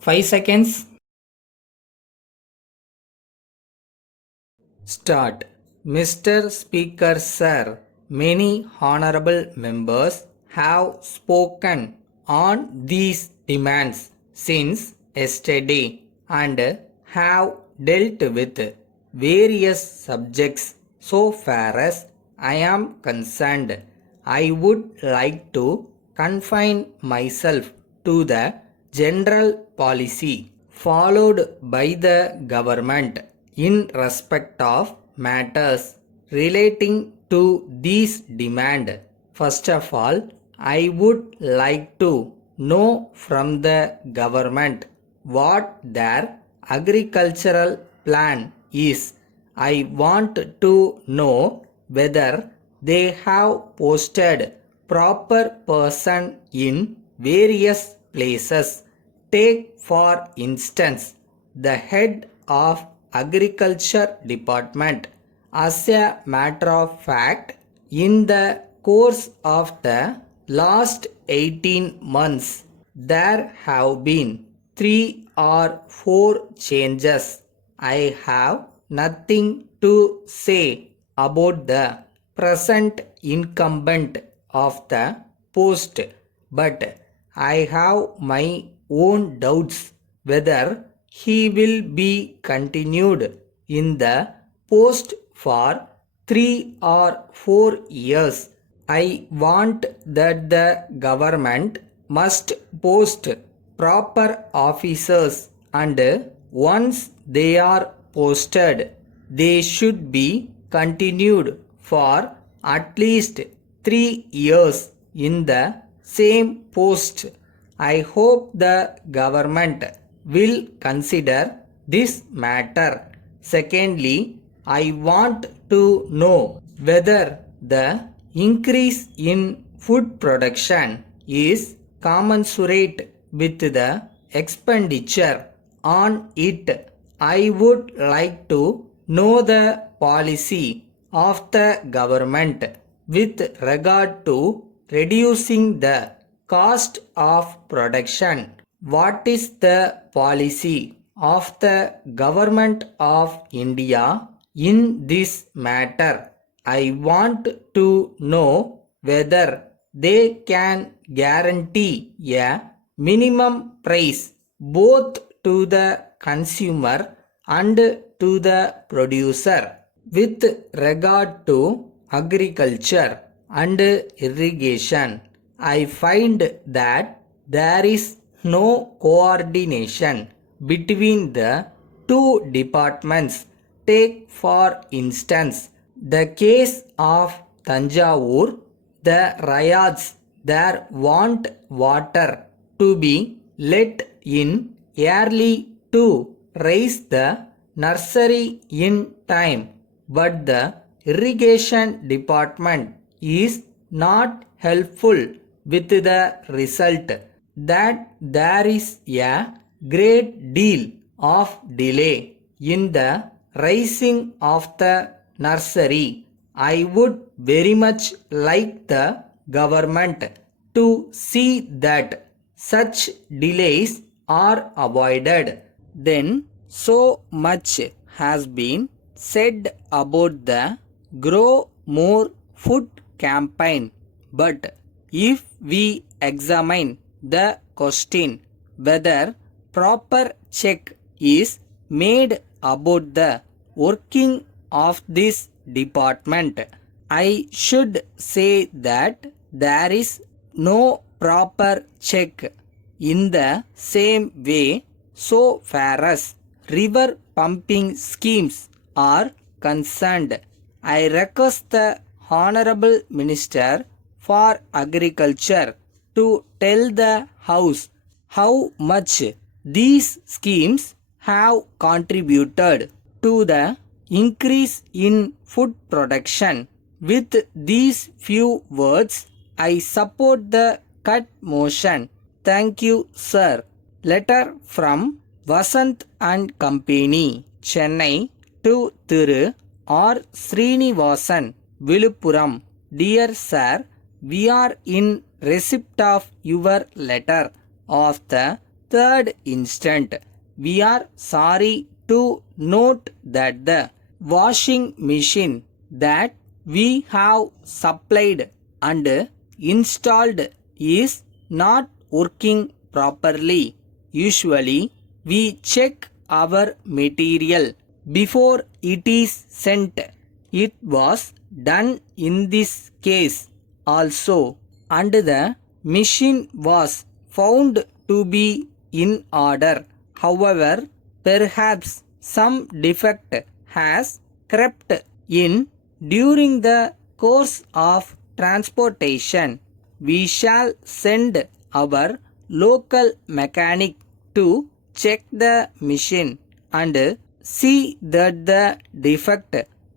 5 seconds. Start. Mr. Speaker Sir, many honorable members have spoken on these demands since yesterday and have dealt with various subjects. So far as I am concerned, I would like to confine myself to the general policy followed by the government in respect of matters relating to these demand. First of all, I would like to know from the government what their agricultural plan is. I want to know whether they have posted proper person in various places. Take for instance the head of agriculture department. As a matter of fact, in the course of the last 18 months, there have been 3 or 4 changes. I have nothing to say about the present incumbent of the post, but I have my own doubts whether he will be continued in the post for 3 or 4 years. I want that the government must post proper officers and once they are posted, they should be continued for at least 3 years in the same post. I hope the government will consider this matter. Secondly, I want to know whether the increase in food production is commensurate with the expenditure on it. I would like to know the policy of the government with regard to reducing the cost of production. What is the policy of the government of India in this matter? I want to know whether they can guarantee a minimum price both to the consumer and to the producer. With regard to agriculture and irrigation, I find that there is no coordination between the two departments. Take for instance the case of Tanjavur. The ryots there want water to be let in early to raise the nursery in time, but the irrigation department is not helpful with the result that there is a great deal of delay in the raising of the nursery. I would very much like the government to see that such delays are avoided. Then so much has been said about the Grow More Food campaign, but if we examine the question whether proper check is made about the working of this department, I should say that there is no proper check. In the same way, so far as river pumping schemes are concerned, I request the Honorable Minister for Agriculture to tell the House how much these schemes have contributed to the increase in food production. With these few words, I support the cut motion. Thank you, sir. Letter from Vasant and Company, Chennai to Thiru R. Srinivasan, Viluppuram. Dear sir, we are in receipt of your letter of the Third instant, we are sorry to note that the washing machine that we have supplied and installed is not working properly. Usually, we check our material before it is sent. It was done in this case also, and the machine was found to be in order. However, perhaps some defect has crept in during the course of transportation. We shall send our local mechanic to check the machine and see that the defect,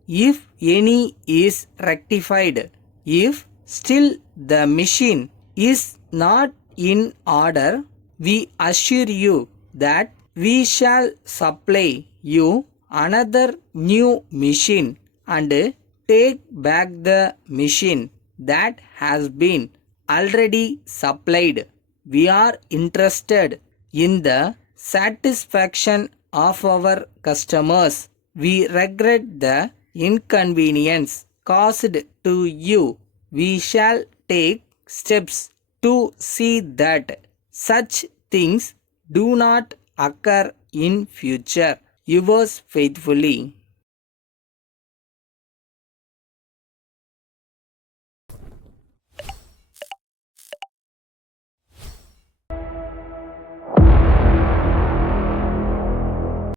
if any, is rectified. If still the machine is not in order, we assure you that we shall supply you another new machine and take back the machine that has been already supplied. We are interested in the satisfaction of our customers. We regret the inconvenience caused to you. We shall take steps to see that such things do not occur in future. Yours faithfully.